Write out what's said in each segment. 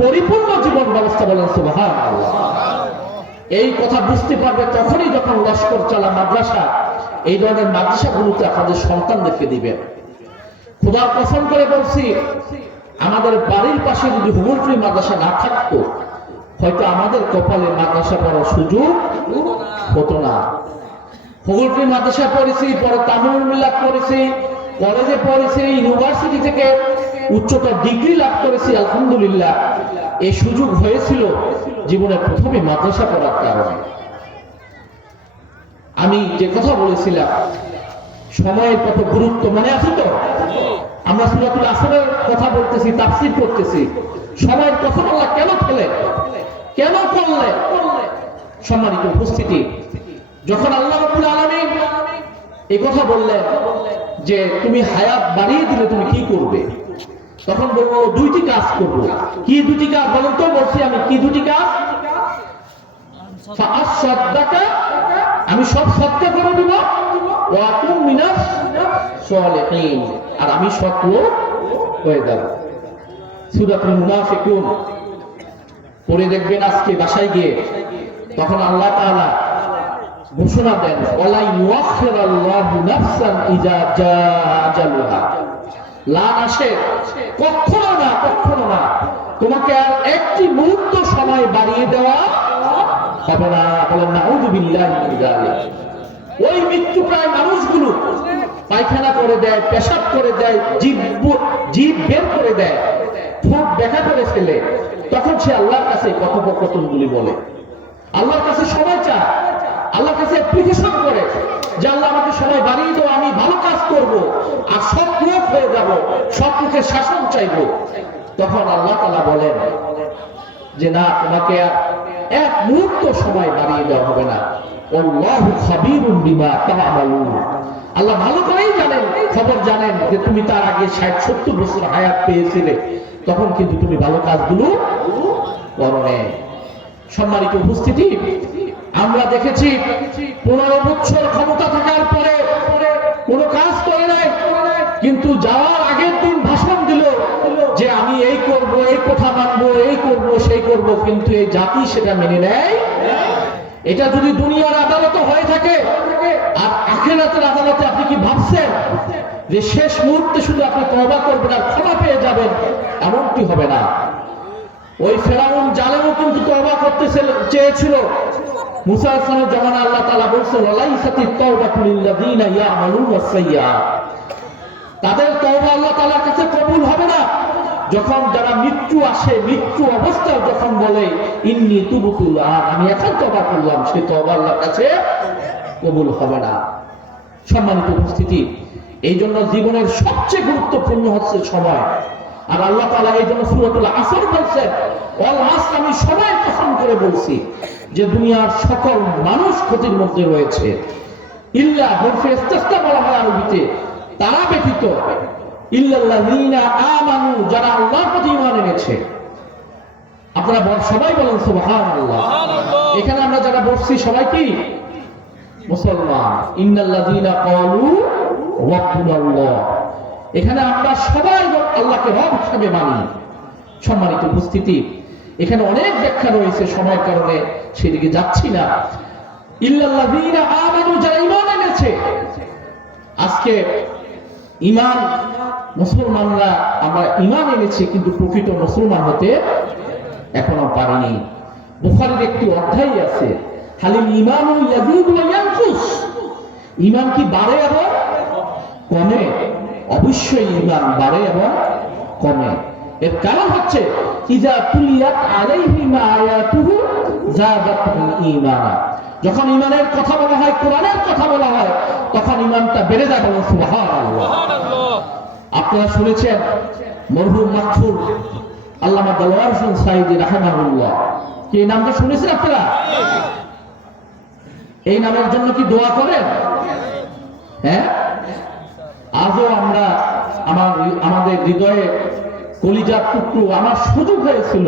পরিপূর্ণ জীবন ব্যবস্থা বলেন সুবাহান এই কথা বুঝতে পারবে তখনই যখন লস্কর চালা মাদ্রাসা, এই ধরনের মাদ্রাসাগুলোতে আপনাদের সন্তানদেরকে দিবেন খোদার কসম করে বলছি, আমাদের বাড়ির পাশে যদি হুমুরপুরি মাদ্রাসা না থাকতো, হয়তো আমাদের কপালে মাদ্রাসা পড়ার সুযোগ হতো না। হুমুরপুরি মাদ্রাসা পড়েছি, পরে তামিল মিলাদ পড়েছি, কলেজে পড়েছি, ইউনিভার্সিটি থেকে উচ্চতর ডিগ্রি লাভ করেছি, আলহামদুলিল্লাহ। এই সুযোগ হয়েছিল জীবনের প্রথমে মাদ্রাসা পড়ার কারণে। আমি যে কথা বলেছিলাম, সময়ের কত গুরুত্ব মনে আছে তো? আমরা সুরাতুল আসরের কথা বলতেছি, তাফসির করতেছি। সময়ের কথা আল্লাহ কেন ফেলে? কেন করলে? সম্মানিত উপস্থিতি, যখন আল্লাহ রাব্বুল আলামিন এই কথা বললেন যে, তুমি হায়াত বাড়িয়ে দিলে তুমি কি করবে? তখন বলব, দুইটি কাজ করব। কি দুটি কাজ বলুন তো? বলছি আমি, কি দুটি কাজ? আমি সব সত্য করে দেব। আর আমি মুনাফিকুন। পড়ে দেখবেন আজকে বাসায় গিয়ে, তখন আল্লাহ ঘোষণা দেন ইজা আজালুহা লা আসে, কখনো না কখনো না। তোমাকে আর একটি মুহূর্ত সময় বাড়িয়ে দেওয়া হবে না। বলেন না ওই মৃত্যু প্রায় মানুষগুলো পায়খানা করে দেয়, পেশাব করে দেয়, জীব জীব বের করে দেয়, ঠোঁট দেখা করে ফেলে। তখন সে আল্লাহর কাছে কথোপকথন গুলি বলে। আল্লাহর কাছে সময় চায়, আল্লাহর কাছে অ্যাপ্লিকেশন করে যে, আল্লাহ, আমাকে সময় বাড়িয়ে দাও, আমি ভালো কাজ করব। আর সব হয়ে যাব সব লোকের শাসন চাইব। তখন আল্লাহ তালা বলেন যে, না, তোমাকে এক মুহূর্ত সময় বাড়িয়ে দেওয়া হবে না। আল্লাহু ভালো করেই জানেন, খবর জানেন যে, তুমি তার আগে 60 70 বছর হায়াত পেয়েছিলে। তখন কিন্তু তুমি ভালো কাজগুলো। সম্মানিত উপস্থিতি, আমরা দেখেছি, পনেরো বছর ক্ষমতা থাকার পরে কোনো কাজ করে নাই। কিন্তু যাওয়ার আগের দিন ভাষণ দিল যে আমি এই করব, এই কথা মানবো, এই করব, সেই করব, কিন্তু এই জাতি সেটা মেনে নেয়। এটা যদি দুনিয়ার আদালত হয়ে থাকে, আর আখেরাতের আদালতে আপনি কি ভাবছেন যে শেষ মুহূর্তে শুধু আপনি তবা করবেন আর ক্ষমা পেয়ে যাবেন? এমনটি হবে না। ওই ফেরাউন জালেমও কিন্তু তওবা করতে ছিল- চেয়েছিল। মুসা ইসলামের জামানা আল্লাহ তাআলা বলছেন লাইসাতি তাওবাতু লিল্লাযিনা ইয়ামালুনা সাইয়্যাত তাদের তওবা আল্লাহ তাআলার কাছে কবুল হবে না। যখন যারা মৃত্যু আসে, মৃত্যু অবস্থায় যখন বলে, ইন্নি তুবুতু আর আমি এখন তওবা করলাম, সেই তওবা আল্লাহর কাছে কবুল হবে না। সম্মানিত উপস্থিতি এই জন্য জীবনের সবচেয়ে গুরুত্বপূর্ণ হচ্ছে সময়। আর আল্লাহ তালা এই জন্য সূরাতুল আসর বলছেন, অল আসর আমি সময় কসম করে বলছি যে দুনিয়ার সকল মানুষ ক্ষতির মধ্যে রয়েছে। ইল্লা হরফে ইস্তেসনা বলা হয় আরবিতে তারা ব্যতীত ইল্লাল্লাযীনা আমানু যারা আল্লাহর প্রতি ঈমান এনেছে। আপনারা সবাই বলেন সুবহানাল্লাহ। এখানে আমরা যারা বসছি সবাই কি? মুসলমান। ইন্নাল্লাযীনা ক্বালু রাব্বুনাল্লাহ এখানে আমরা সবাই আল্লাহকে রব হিসেবে মানি। সম্মানিত উপস্থিতি এখানে অনেক ব্যাখ্যা রয়েছে সময়ের কারণে সেদিকে যাচ্ছি না। ইল্লাল্লাযীনা আমানু যারা ঈমান এনেছে। আজকে ঈমান মুসলমানরা আমরা ইমান এনেছি, কিন্তু প্রকৃত মুসলমান হতে এখনও পারিনি। বুখারীর একটি অধ্যায় আছে ঈমানু ইয়াজিদু ওয়া কি বাড়ে এবং কমে? অবশ্যই ইমান বাড়ে এবং কমে। এর কারণ হচ্ছে যখন ইমানের কথা বলা হয়, কোরআনের কথা বলা হয়, তখন ইমানটা বেড়ে যায় বলেন আপনারা শুনেছেন মরহুম মাকফুর আল্লামা দেলোয়ার হোসেন সাইদি রাহমাহুল্লাহ। কি এই নামটা শুনেছেন আপনারা? এই নামের জন্য কি দোয়া করেন? হ্যাঁ? আজও আমরা আমার আমাদের হৃদয়ে কলিজার টুকরো, আমার সুযোগ হয়েছিল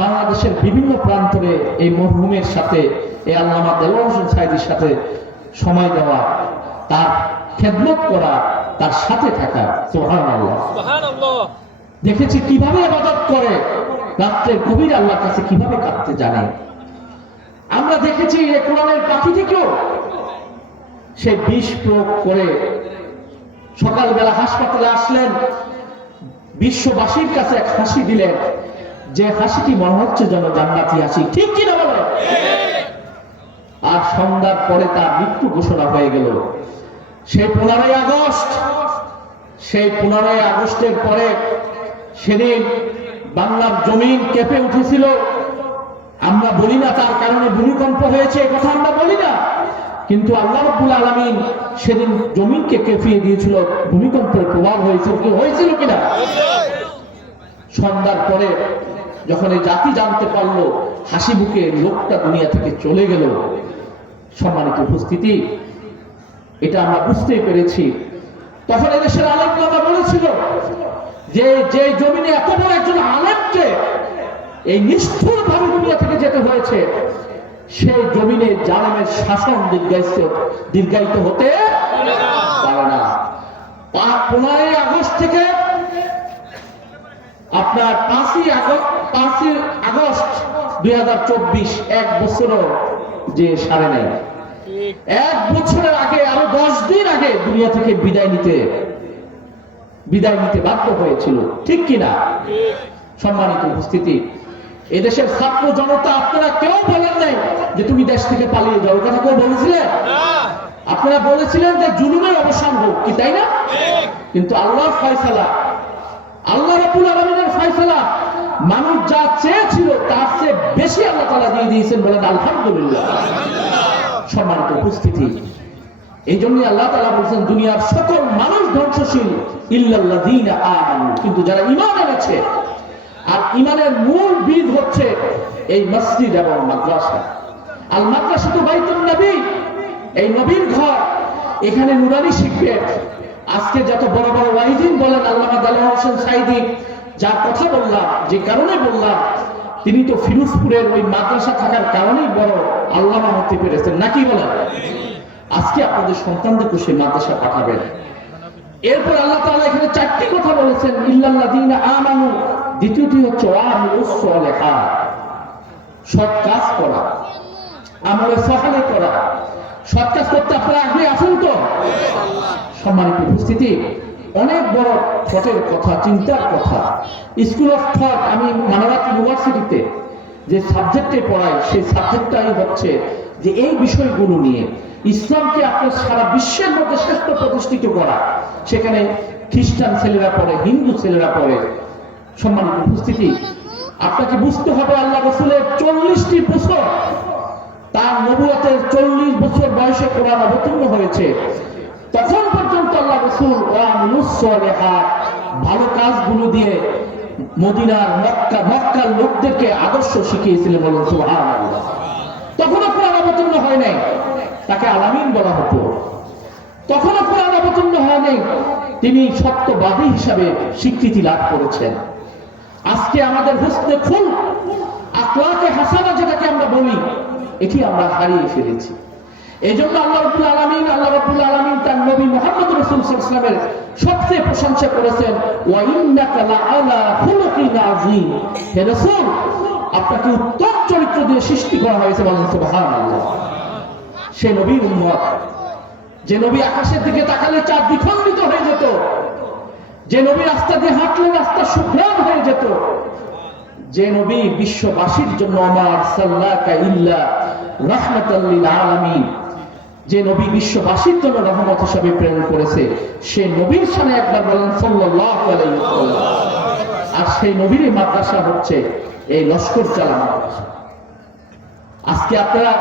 বাংলাদেশের বিভিন্ন প্রান্তরে এই মরহুমের সাথে, এই আল্লামা দেলোয়ার হোসেন সাইদির সাথে সময় দেওয়া, তার খেদমত করা তার সাথে থাকা। দেখেছি কীভাবে আবাদত করে। রাত্রের গভীর আল্লাহর কাছে কীভাবে কাঁদতে জানে। আমরা দেখেছি এই কোরআনের পাখি থেকেও সে বিষ প্রয়োগ করে। সকালবেলা হাসপাতালে আসলেন। বিশ্ববাসীর কাছে এক হাসি দিলেন যে হাসিটি মনে হচ্ছে যেন জান্নাতি হাসি। ঠিক কিনা বলো? আর সন্ধ্যার পরে তার মৃত্যু ঘোষণা হয়ে গেল। সেই পনেরোই আগস্ট, সেই পনেরোই আগস্টের পরে সেদিন বাংলার জমিন কেঁপে উঠেছিল। আমরা বলি না তার কারণে ভূমিকম্প হয়েছে কথা আমরা বলি না। কিন্তু আল্লাহ রব্বুল আলমিন সেদিন জমিনকে কেঁপিয়ে দিয়েছিল, ভূমিকম্পের প্রভাব হয়েছিল কি, হয়েছিল কিনা? সন্ধ্যার পরে যখন এই জাতি জানতে পারল হাসি বুকে লোকটা দুনিয়া থেকে চলে গেল। সম্মানিত উপস্থিতি এটা আমরা বুঝতেই পেরেছি। তখন এদেশের আলেমরা বলেছিল যে যে জমিনে এত বড় একজন আলেমকে এই নিষ্ঠুর ভাবে দুনিয়া থেকে যেতে হয়েছে, সেই জমিনে জালেমের শাসন দীর্ঘায়িত দীর্ঘায়িত হতে পারে না। পনেরোই আগস্ট থেকে আপনার পাঁচই আগস্ট পাঁচই আগস্ট দুই এক বছরও যে সারে নাই। এক বছরের আগে আরও দশ দিন আগে দুনিয়া থেকে বিদায় নিতে বিদায় নিতে বাধ্য হয়েছিল। ঠিক কিনা? সম্মানিত উপস্থিতি এদেশের ছাত্র জনতা আপনারা কেউ বলেন নাই যে তুমি দেশ থেকে পালিয়ে যাও। কথা কেউ বলেছিলেন আপনারা বলেছিলেন যে জুলুমের অবসান হোক কি তাই না? কিন্তু আল্লাহ ফয়সালা আল্লাহ রাব্বুল আলামিনের ফয়সালা মানুষ যা চেয়েছিল তার চেয়ে বেশি আল্লাহ তালা দিয়ে দিয়েছেন বলেন আলহামদুলিল্লাহ। সম্মানিত উপস্থিতি। এই জন্য আল্লাহ তাআলা বলছেন, দুনিয়ার সকল মানুষ ধ্বংসশীল, ইল্লাল্লাযীনা আমানু। কিন্তু যারা ঈমান এনেছে, আর ঈমানের মূল বীজ হচ্ছে এই মসজিদ এবং মাদ্রাসা। আল মাদ্রাসা তো বাইতুন নবী, এই নবীর ঘর, এখানে নুরানি শিখবে। আজকে যত বড় বড় ওয়াইজিন বলেন, আল্লামা দালাল হোসেন সাইদি যার কথা বললাম, যে কারণে বললাম তিনি তো ফিরোজপুরের ওই মাদ্রাসা থাকার কারণেই বড় আল্লামা হতে পেরেছেন। নাকি বলেন? আজকে আপনাদের সন্তানদেরকে সেই মাদ্রাসা পাঠাবেন। এরপর আল্লাহ তাআলা এখানে চারটি কথা বলেছেন, ইল্লাল্লাযীনা আমানু। দ্বিতীয়টি হচ্ছে, ওয়ামিলুস সালিহাত সৎ কাজ করা, আমলে সহালে করা। সৎ কাজ করতে আপনারা আগ্রহী আছেন তো? সম্মানিত উপস্থিতি। অনেক বড় থটের কথা, চিন্তার কথা। স্কুল অফ থট আমি মানবাত ইউনিভার্সিটিতে যে সাবজেক্টে পড়াই, সেই সাবজেক্টটাই হচ্ছে যে এই বিষয়গুলো নিয়ে ইসলামকে আপনার সারা বিশ্বের মধ্যে শ্রেষ্ঠ প্রতিষ্ঠিত করা। সেখানে খ্রিস্টান ছেলেরা পড়ে, হিন্দু ছেলেরা পড়ে। সম্মানিত উপস্থিতি, আপনাকে বুঝতে হবে আল্লাহ রসুলের চল্লিশটি বছর তার নবুয়তের চল্লিশ বছর বয়সে কোরআন অবতীর্ণ হয়েছে। তখন ভালো কাজগুলো দিয়ে মদিনার মক্কা, মক্কার লোকদেরকে আদর্শ শিখিয়েছিলেন বলুন তখনও অবতীর্ণ হয় নাই। তাকে আলামিন বলা হতো। তখনও অবতীর্ণ হয় নাই। তিনি সত্যবাদী হিসাবে স্বীকৃতি লাভ করেছেন। আজকে আমাদের হুসনে ফুল আকলাকে হাসানা যেটাকে আমরা বলি, এটি আমরা হারিয়ে ফেলেছি। এই জন্য আল্লাহ রবুল আলমিন, আল্লাহ রবুল আলমিন তার নবী মোহাম্মদ রসুল ইসলামের সবচেয়ে প্রশংসা করেছেন আপনাকে উত্তম চরিত্র দিয়ে সৃষ্টি করা হয়েছে বলেন সে নবীর উম্মত। যে নবী আকাশের দিকে তাকালে চাঁদ দ্বিখণ্ডিত হয়ে যেত। যে নবী রাস্তা দিয়ে হাঁটলে রাস্তা শুভ্রাম হয়ে যেত। যে নবী বিশ্ববাসীর জন্য, আমার সাল্লাকা ইল্লা রাহমাতাল্লিল আলামিন। যে নবী বিশ্ববাসীর জন্য রহমত হিসাবে প্রেরণ করেছে, সে নবীর সামনে একবার বলেন ওয়াসাল্লাম। আর সেই নবীরই মাদ্রাসা হচ্ছে এই লস্কর চালা মাদ্রাসা। আজকে আপনারা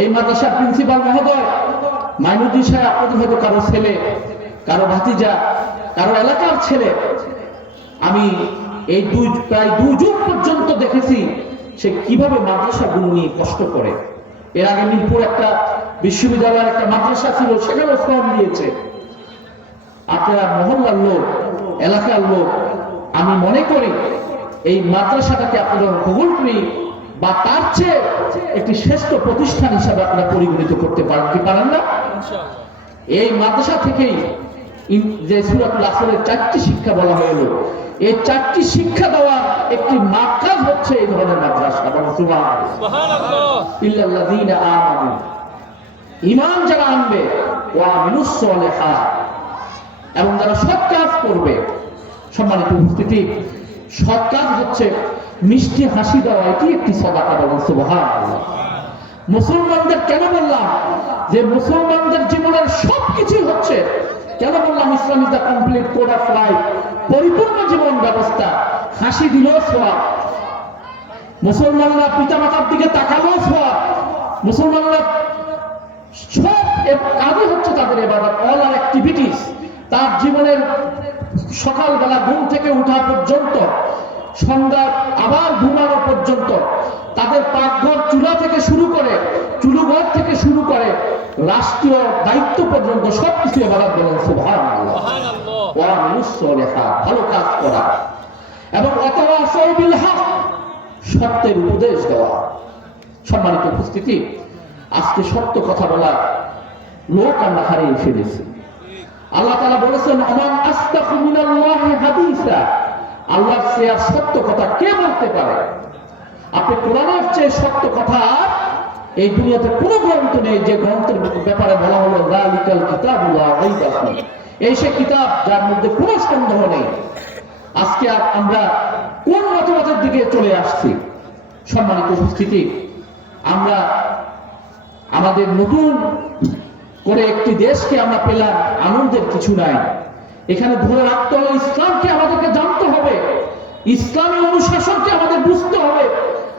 এই মাদ্রাসার প্রিন্সিপাল মহোদয়, মাইনুদ্দিন সাহেব, আপনাদের হয়তো কারও ছেলে, কারও ভাতিজা, কারও এলাকার ছেলে, আমি এই দুই, প্রায় দুই পর্যন্ত দেখেছি সে কীভাবে মাদ্রাসাগুলো নিয়ে কষ্ট করে। এর আগে মিরপুর একটা বিশ্ববিদ্যালয়ের একটা মাদ্রাসা ছিল সেখানেও শ্রম দিয়েছে। আপনারা মহল্লার লোক এলাকার লোক আমি মনে করি এই মাদ্রাসাটাকে আপনারা কবুল করি বা তার চেয়ে একটি শ্রেষ্ঠ প্রতিষ্ঠান হিসাবে আপনারা পরিগণিত করতে পারেন কি পারেন না? এই মাদ্রাসা থেকেই যে সুরাতুল আসরের চারটি শিক্ষা বলা হলো এই চারটি শিক্ষা দেওয়ার একটি মার্কাজ হচ্ছে এই ধরনের মাদ্রাসা। ইল্লাল্লাযীনা আমানু। ঈমান যারা আনবে এবং যারা সৎ কাজ করবে, সম্মানিত উপস্থিতি, সৎ কাজ হচ্ছে মিষ্টি হাসি দেওয়া, এটি একটি সদাকা বলুন, সুবহানাল্লাহ। মুসলমানদের কেন বললাম যে মুসলমানদের জীবনের সবকিছুই হচ্ছে, কেন বললাম Islam is the complete code of life, পরিপূর্ণ জীবন ব্যবস্থা, হাসি দিলেও সোয়াব। মুসলমানরা পিতামাতার দিকে তাকালেও সোয়াব। মুসলমানরা সব কাজই হচ্ছে তাদের এবাদত অল আর অ্যাক্টিভিটিস তার জীবনের সকালবেলা ঘুম থেকে ওঠা পর্যন্ত সন্ধ্যা আবার ঘুমানো পর্যন্ত তাদের পাকঘর চুলা থেকে শুরু করে চুলুঘর থেকে শুরু করে রাষ্ট্রীয় দায়িত্ব পর্যন্ত সবকিছু বলেন ওয়া মুসলিহা ভালো কাজ করা। এবং অথবা সৌবিল হক সত্যের উপদেশ দেওয়া। সম্মানিত উপস্থিতি আজকে সত্য কথা বলা লোক আমরা হারিয়ে ফেলেছি। আল্লাহ তাআলা বলেছেন আস্তাকু মিনাল্লাহি হাদিসা। আল্লাহর চেয়ে আর সত্য কথা কে বলতে পারে? আপনি কোরআনের চেয়ে সত্য কথা এই দুনিয়াতে কোনো গ্রন্থ নেই যে গ্রন্থের ব্যাপারে বলা হলো রাইবা ফীহ। এই সে কিতাব যার মধ্যে কোনো সন্দেহ নেই। আজকে আমরা কোন মতবাদের দিকে চলে আসছি? সম্মানিত উপস্থিতি, আমরা আমাদের নতুন করে একটি দেশকে আমরা পেলাম, আনন্দের কিছু নাই। এখানে ধরে রাখতে হলে ইসলামকে আমাদেরকে জানতে হবে। ইসলামী অনুশাসনকে আমাদের বুঝতে হবে।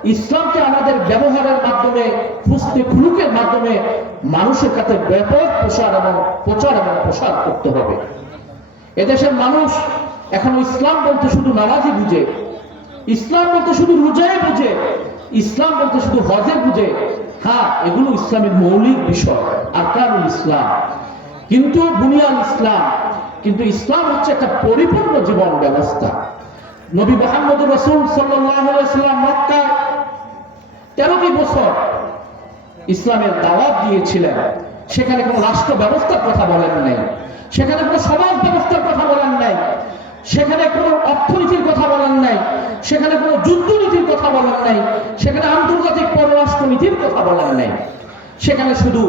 ইসলামকে আমাদের ব্যবহারের মাধ্যমে, ফুসতে ফুলুকের মাধ্যমে মানুষের কাছে ব্যাপক প্রসার এবং প্রচার এবং প্রসার করতে হবে। এদেশের মানুষ এখন ইসলাম বলতে শুধু নামাজি বুঝে। ইসলাম বলতে শুধু রোজায় বুঝে। ইসলাম বলতে শুধু হজে বুঝে। হ্যাঁ এগুলো ইসলামের মৌলিক বিষয়, আকারুল ইসলাম। কিন্তু বুনিয়াল ইসলাম, কিন্তু ইসলাম হচ্ছে একটা পরিপূর্ণ জীবন ব্যবস্থা। নবী মোহাম্মদ রসুল সাল্লাম মক্কায় তেরোটি বছর ইসলামের দাওয়াত দিয়েছিলেন। সেখানে কোনো রাষ্ট্র ব্যবস্থার কথা বলেন নাই। সেখানে কোনো সমাজ ব্যবস্থার কথা বলেন নাই। সেখানে কোনো অর্থনীতির কথা বলেন নাই। সেখানে কোনো যুদ্ধনীতির কথা বলেন নাই। সেখানে আন্তর্জাতিক পররাষ্ট্র নীতির কথা বলেন নাই। সেখানে শুধু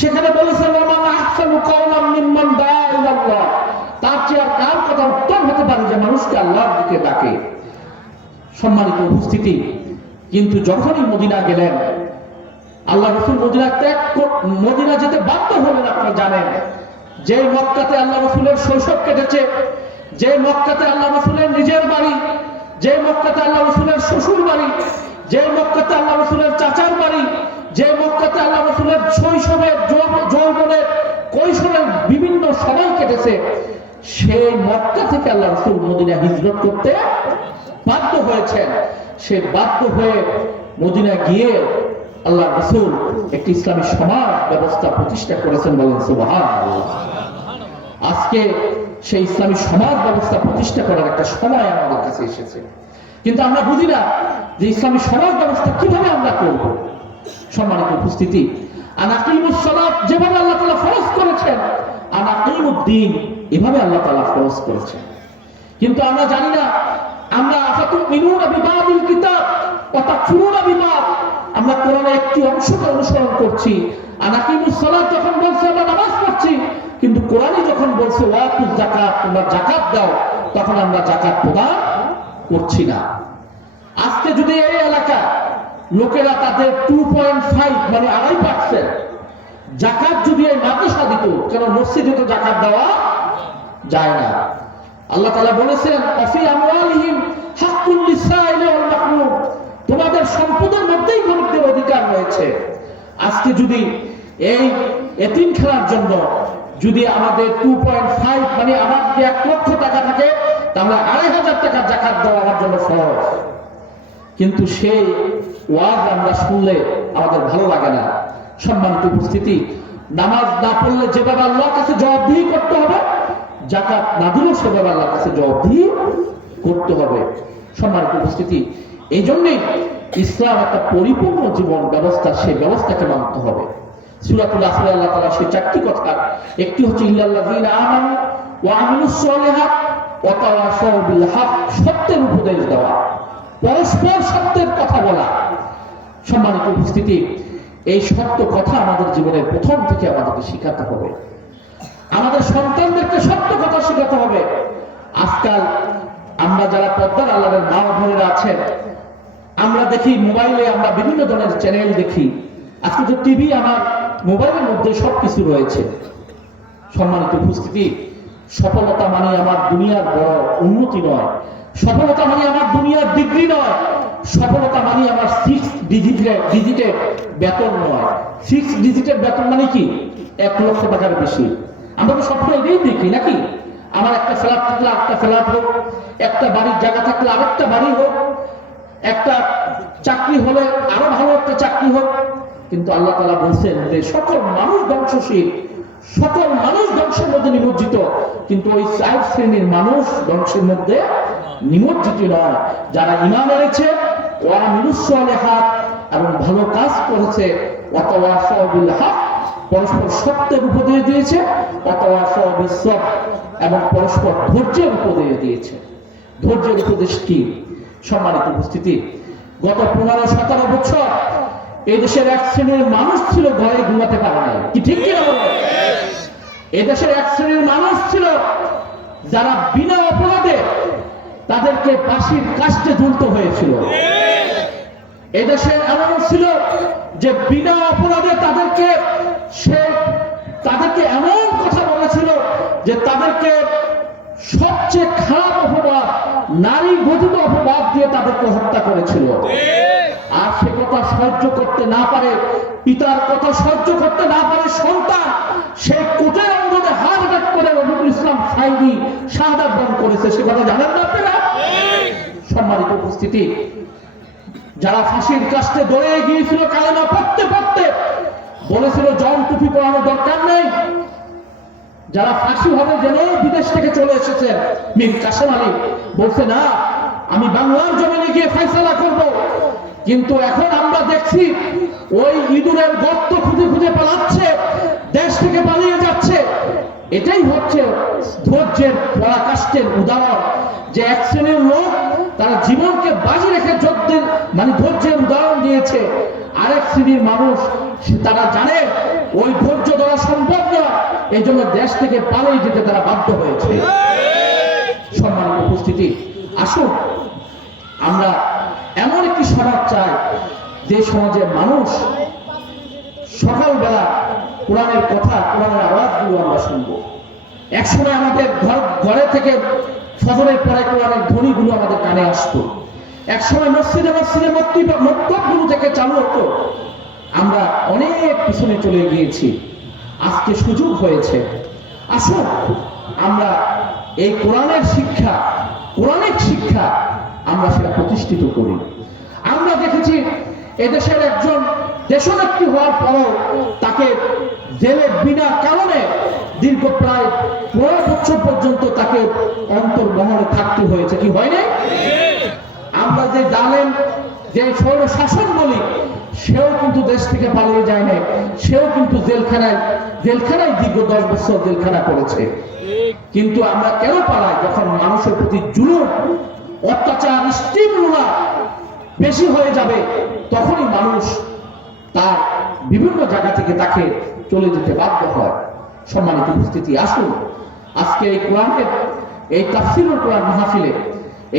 সেখানে বলেছেন তার চেয়ে কার কথা উত্তম হতে পারে যে মানুষকে আল্লাহর দিকে ডাকে? সম্মানিত উপস্থিতি, কিন্তু যখনই মদিনা গেলেন, আল্লাহ রসুল মদিনা ত্যাগ মদিনা যেতে বাধ্য হলেন, আপনারা জানেন। যে মক্কাতে আল্লাহ রসুলের শৈশব কেটেছে যে মক্কাতে আল্লাহ রসুলের নিজের বাড়ি, যে মক্কাতে আল্লাহ রসুলের শ্বশুর বাড়ি, যে মক্কাতে আল্লাহ রসুলের চাচার বাড়ি, যে মক্কাতে আল্লাহ রসুলের শৈশবের যৌবনের কৈশোরের বিভিন্ন সময় কেটেছে, সেই মক্কা থেকে আল্লাহ রসুল মদিনা হিজরত করতে বাধ্য হয়েছেন। সে বাধ্য হয়ে মদিনা গিয়ে আল্লাহ রসুল একটি ইসলামী সমাজ ব্যবস্থা প্রতিষ্ঠা করেছেন বলেন সুবহান আজকে সেই ইসলামী সমাজ ব্যবস্থা প্রতিষ্ঠা করার একটা সময় আমাদের কাছে এসেছে। কিন্তু আমরা বুঝি না যে ইসলামী সমাজ ব্যবস্থা কীভাবে আমরা করব। সম্মানিত উপস্থিতি যেভাবে আল্লাহ তাআলা ফরজ করেছেন আনাকিমুদ্দিন এভাবে আল্লাহ তাআলা ফরজ কিন্তু আমরা জানি না, আমরা বিবাদিল কিতাব তাকফুরুনা বিবাদ। আমরা কোরআনের একটি অংশকে অনুসরণ করছি আনাকিমুস সালাত যখন বলছে, আমরা নামাজ পড়ছি কিন্তু কোরআনে যখন বলছে যাকাত, তোমরা জাকাত দাও, তখন আমরা যাকাত প্রদান করছি না। আজকে যদি এই এলাকা, লোকেরা তাদের টু পয়েন্ট ফাইভ মানে আড়াই পার্সেন্ট জাকাত যদি এই মাদ্রাসা দিত, কেন মসজিদে তো জাকাত দেওয়া যায় না? আল্লাহ তালা বলেছেন অফি আমওয়ালিহিম তোমাদের সম্পদের মধ্যেই গরিবদের অধিকার রয়েছে। আজকে যদি এই এতিম খেলার জন্য যদি আমাদের টু পয়েন্ট ফাইভ মানে আমার যদি এক লক্ষ টাকা থাকে, তাহলে আড়াই হাজার টাকা জাকাত দেওয়া আমার জন্য ফরজ কিন্তু সেই ওয়াজ আমরা শুনলে আমাদের ভালো লাগে না। সম্মানিত উপস্থিতি, নামাজ না পড়লে যেভাবে আল্লাহর কাছে জবাবদিহি করতে হবে, জাকাত না দিলেও সেভাবে আল্লাহর কাছে জবাবদিহি করতে হবে। সম্মানিত উপস্থিতি, এই জন্যই ইসলাম একটা পরিপূর্ণ জীবন ব্যবস্থা, সেই ব্যবস্থাকে মানতে হবে। সুরাতুল আসলে আল্লাহ তাআলা সেই চারটি কথা। একটি হচ্ছে ইল্লাল্লাযীনা আমানু ও আমিনুস সলিহাত ওয়াতাওয়াসাউ বিল হক সত্যের উপদেশ দেওয়া। পরস্পর সত্যের কথা বলা। সম্মানিত উপস্থিতি, এই সত্য কথা আমাদের জীবনের প্রথম থেকে আমাদেরকে শিখাতে হবে। আমাদের সন্তানদেরকে সত্য কথা শেখাতে হবে। আজকাল আমরা যারা পদ্মার আল্লাহের মা বোনেরা আছেন, আমরা দেখি মোবাইলে আমরা বিভিন্ন ধরনের চ্যানেল দেখি। আজকে তো টিভি আমার মোবাইলের মধ্যে সব কিছু রয়েছে। সম্মানিত উপস্থিতি, সফলতা মানে আমার দুনিয়ার বড় উন্নতি নয়। সফলতা মানে আমার দুনিয়ার ডিগ্রি নয়। সফলতা মানে আমার সিক্স ডিজিটের ডিজিটের বেতন নয়। সিক্স ডিজিটের বেতন মানে কি? এক লক্ষ টাকার বেশি। আমরা তো সবসময় এটাই দেখি, নাকি? আমার একটা ফ্ল্যাট থাকলে একটা ফ্ল্যাট হোক, একটা বাড়ির জায়গা থাকলে আরেকটা বাড়ি হোক, একটা চাকরি হলে আরও ভালো একটা চাকরি হোক কিন্তু আল্লাহ তালা বলছেন যে সকল মানুষ ধ্বংসশীল, সকল মানুষ ধ্বংসের মধ্যে নিমজ্জিত। কিন্তু ওই চার শ্রেণির মানুষ ধ্বংসের মধ্যে নিমজ্জিত নয়। যারা ইমান এনেছে, ওরা মিনুস্বালে হাত এবং ভালো কাজ করেছে। অথবা সবিল হাত পরস্পর সত্যের উপদেশ দিয়েছে অথবা সবিশ্ব এবং পরস্পর ধৈর্যের উপদেশ দিয়েছে। ধৈর্যের উপদেশ কি? সম্মানিত উপস্থিতি, গত পনেরো সতেরো বছর এই দেশের এক শ্রেণির মানুষ ছিল ঘরে ঘুমাতে পারে নাই। কি ঠিক কিনা বলো? এক শ্রেণির মানুষ ছিল, যারা বিনা অপরাধে তাদেরকে ফাঁসির কাষ্টে ঝুলতে হয়েছিল। এদেশে এমন ছিল যে বিনা অপরাধে তাদেরকে সে তাদেরকে এমন কথা বলেছিল যে তাদেরকে সবচেয়ে খারাপ অপবাদ, নারী গঠিত অপবাদ দিয়ে তাদেরকে হত্যা করেছিল। আর সে কথা সহ্য করতে না পারে, পিতার কথা সহ্য করতে না পারে সন্তান, সে কোটের অঙ্গনে হাত আঘাত করে রবিউল ইসলাম সাইদি শাহাদাত বরণ করেছে। সে কথা জানেন না আপনারা? সম্মানিত উপস্থিতি, যারা ফাঁসির কাছে দৌড়ে গিয়েছিল কালেমা পড়তে পড়তে, বলেছিল, জন টুপি পরানো দরকার নেই। যারা ফাঁসি হবে যেন বিদেশ থেকে চলে এসেছেন মীর কাসেম আলী বলছে, না, আমি বাংলার জমিনে গিয়ে ফেসলা করব। কিন্তু এখন আমরা দেখছি ওই ইঁদুরের গর্ত খুঁজে খুঁজে পালাচ্ছে, দেশ থেকে পালিয়ে যাচ্ছে। এটাই হচ্ছে ধৈর্যের পরাকাষ্টের উদাহরণ। যে এক শ্রেণির লোক তারা জীবনকে বাজি রেখে যুদ্ধের মানে ধৈর্যের উদাহরণ দিয়েছে। আরেক শ্রেণির মানুষ তারা জানে, ওই এই জন্য দেশ থেকে পালিয়ে যেতে তারা বাধ্য হয়েছে। সম্মানিত উপস্থিতি আসুন আমরা এমন একটি সমাজ চাই যে সমাজের মানুষ সকালবেলা কোরআনের কথা কোরআনের আওয়াজগুলো আমরা শুনব। একসময় আমাদের ঘর ঘরে থেকে ফজরের পরে কোরআনের ধ্বনিগুলো আমাদের কানে আসতো। একসময় মসজিদে মসজিদে মক্তবগুলো থেকে চালু হতো। আমরা অনেক পিছনে চলে গিয়েছি। আজকে সুযোগ হয়েছে। আসুন আমরা এই কোরআনের শিক্ষা কোরআনের শিক্ষা আমরা সেটা প্রতিষ্ঠিত করি। আমরা দেখেছি এদেশের একজন দেশনেত্রী হওয়ার পরও তাকে জেলে বিনা কারণে দীর্ঘ প্রায় পনেরো বছর পর্যন্ত তাকে অন্তর্বহনে থাকতে হয়েছে। কি হয় নাই? আমরা যে জানেন যে সৌর শাসন বলি সেও কিন্তু দেশ থেকে পালিয়ে যায় নাই। সেও কিন্তু জেলখানায় জেলখানায় দীর্ঘ দশ বছর জেলখানা করেছে কিন্তু আমরা কেন পালাই? যখন মানুষের প্রতি জুলুম, অত্যাচার স্টিমুলা বেশি হয়ে যাবে, তখনই মানুষ তার বিভিন্ন জায়গা থেকে তাকে চলে যেতে বাধ্য হয়। সম্মানিত উপস্থিতি, আসুন। আজকে এই কোরআনের এই তাফসিরুল কোরআন মাহফিলে,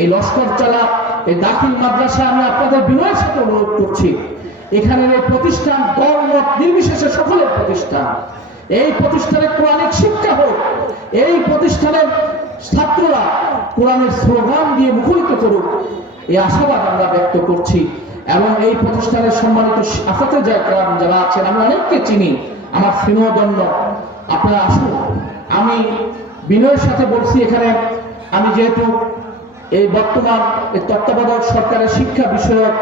এই লস্কর চালা, এই দাখিল মাদ্রাসা আমি আপনাদের বিনয়ের সাথে অনুরোধ করছি। এখানের এই প্রতিষ্ঠান দল মত নির্বিশেষে সকলের প্রতিষ্ঠান। এই প্রতিষ্ঠানে কোরআনিক শিক্ষা হোক, এই প্রতিষ্ঠানের ছাত্ররা কোরআনের স্লোগান দিয়ে মুখরিত করুক, এই আশাবাদ আমরা ব্যক্ত করছি। এবং এই প্রতিষ্ঠানের সম্মানিত আফাতে যারা আছেন আমি অনেককে চিনি, আমার স্নেহদন্য আপনারা আসুন। আমি বিনয়ের সাথে বলছি এখানে, আমি যেহেতু এই বর্তমান তত্ত্বাবধায়ক সরকারের শিক্ষা বিষয়ক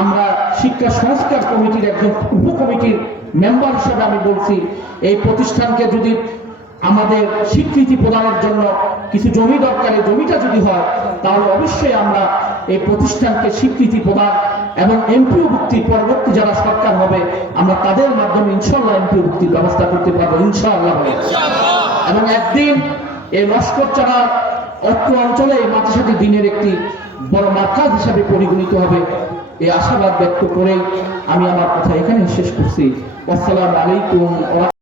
আমরা শিক্ষা সংস্কার কমিটির একজন উপকমিটির মেম্বার হিসেবে আমি বলছি, এই প্রতিষ্ঠানকে যদি আমাদের স্বীকৃতি প্রদানের জন্য কিছু জমি দরকার জমিটা যদি হয়, তাহলে অবশ্যই আমরা এই প্রতিষ্ঠানকে স্বীকৃতি প্রদান এবং এমপিও ভুক্তি পরবর্তী যারা সরকার হবে, আমরা তাদের মাধ্যমে ইনশাল্লাহ এমপিও ভুক্তির ব্যবস্থা করতে পারব, ইনশাআল্লাহ। এবং একদিন এই লস্কর চারা অত্র অঞ্চলে এই মাদ্রাসাটি দিনের একটি বড় মার্কাজ হিসাবে পরিগণিত হবে। এই আশাবাদ ব্যক্ত করেই আমি আমার কথা এখানে শেষ করছি। আসসালামু আলাইকুম